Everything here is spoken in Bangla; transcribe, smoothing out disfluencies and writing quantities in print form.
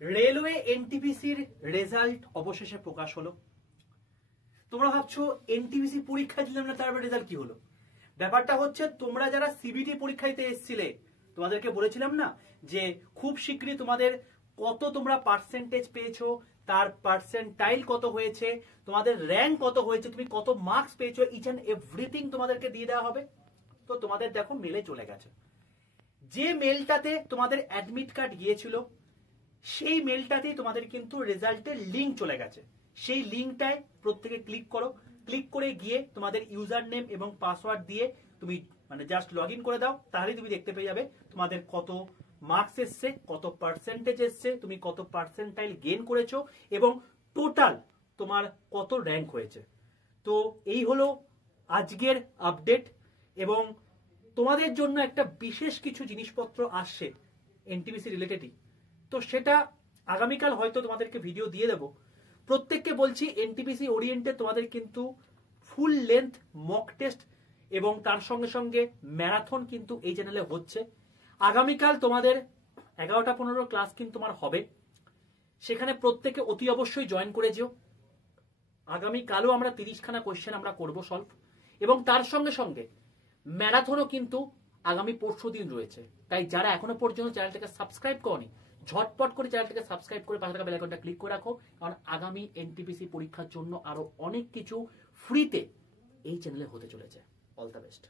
রেলওয়ে এনটিপিসির রেজাল্ট অবশেষে প্রকাশ হলো। তোমরা ভাবছো এনটিপিসি পরীক্ষা দিলাম না, তারপর রেজাল্ট কি হলো? ব্যাপারটা হচ্ছে, তোমরা যারা সিবিটি পরীক্ষা দিতে এসেছিলে, তোমাদেরকে বলেছিলাম না যে খুব শীঘ্রই তোমাদের কত তোমরা পার্সেন্টেজ পেয়েছো, তার পার্সেন্টাইল কত হয়েছে, তোমাদের র্যাঙ্ক কত হয়েছে, তুমি কত মার্কস পেয়েছো, ইচ অ্যান্ড এভরিথিং তোমাদেরকে দিয়ে দেওয়া হবে। তো তোমাদের দেখো মেলে চলে গেছে। যে মেলটাতে তোমাদের অ্যাডমিট কার্ড গিয়েছিল, সেই মেলটাতেই তোমাদের কিন্তু রেজাল্টের লিঙ্ক চলে গেছে। সেই লিঙ্কটায় প্রত্যেকে ক্লিক করো। ক্লিক করে গিয়ে তোমাদের ইউজার নেম এবং পাসওয়ার্ড দিয়ে তুমি জাস্ট লগ ইন করে দাও। তাহলেই তুমি দেখতে পেয়ে যাবে তোমাদের কত মার্কস এসছে, কত পার্সেন্টেজ এসছে, তুমি কত পার্সেন্টাইল গেইন করেছো এবং টোটাল তোমার কত র্যাঙ্ক হয়েছে। তো এই হলো আজকের আপডেট, এবং তোমাদের জন্য একটা বিশেষ কিছু জিনিসপত্র আসছে এনটিপিসি রিলেটেডই। তো সেটা আগামীকাল হয়তো তোমাদেরকে ভিডিও দিয়ে দেবো। প্রত্যেককে বলছি, এনটিপিসি ওরিয়েন্টে তোমাদের কিন্তু ফুল লেন্থ মক টেস্ট এবং তার সঙ্গে সঙ্গে ম্যারাথন কিন্তু এই চ্যানেলে হচ্ছে। আগামীকাল তোমাদের 11টা 15 ক্লাস কিন্তু তোমার হবে, সেখানে প্রত্যেকে অতি অবশ্যই জয়েন করে যেও। আগামীকালও আমরা 30খানা কোয়েশ্চেন আমরা করব সলভ, এবং তার সঙ্গে সঙ্গে ম্যারাথনও কিন্তু আগামী পরশু দিন রয়েছে। তাই যারা এখনো পর্যন্ত চ্যানেলটাকে সাবস্ক্রাইব করনি, ঝটপট করে চ্যানেলটাকে সাবস্ক্রাইব করে পাশে থাকা বেল আইকনটা ক্লিক করে রাখো, কারণ আগামী এনটিপিসি পরীক্ষার জন্য আরো অনেক কিছু ফ্রিতে এই চ্যানেলে হতে চলেছে। All the best.